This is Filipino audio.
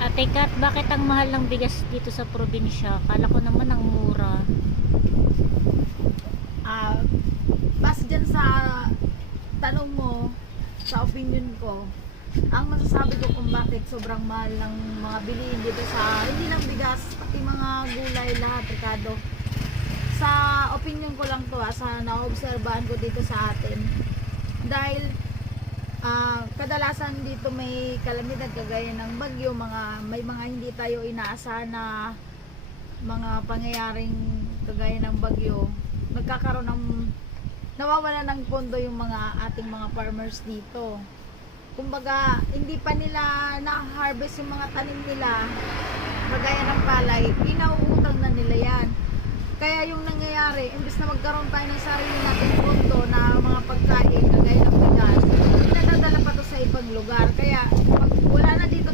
Ate Kat, bakit ang mahal ng bigas dito sa probinsya? Kala ko naman ang mura. Ah, base dyan sa tanong mo, sa opinion ko, ang masasabi ko kung bakit sobrang mahal ng mga bilihin dito sa, hindi lang bigas, pati mga gulay, lahat, Ricardo. Sa opinion ko lang to, sa naobserbahan ko dito sa atin. Dahil, kadalasan dito may kalamidad kagaya ng bagyo, may mga hindi tayo inaasahan na mga pangyayaring kagaya ng bagyo, nagkakaroon ng nawawala ng pondo yung mga ating mga farmers dito. Kumbaga, hindi pa nila na-harvest yung mga tanim nila, kagaya ng palay, pinauutang na nila yan. Kaya yung nangyayari, imbes na magkaroon tayo ng sarili nating pondo na mga pagkain, kagaya ng bigas, pinadadala pa to sa ibang lugar. Kaya, pag wala na dito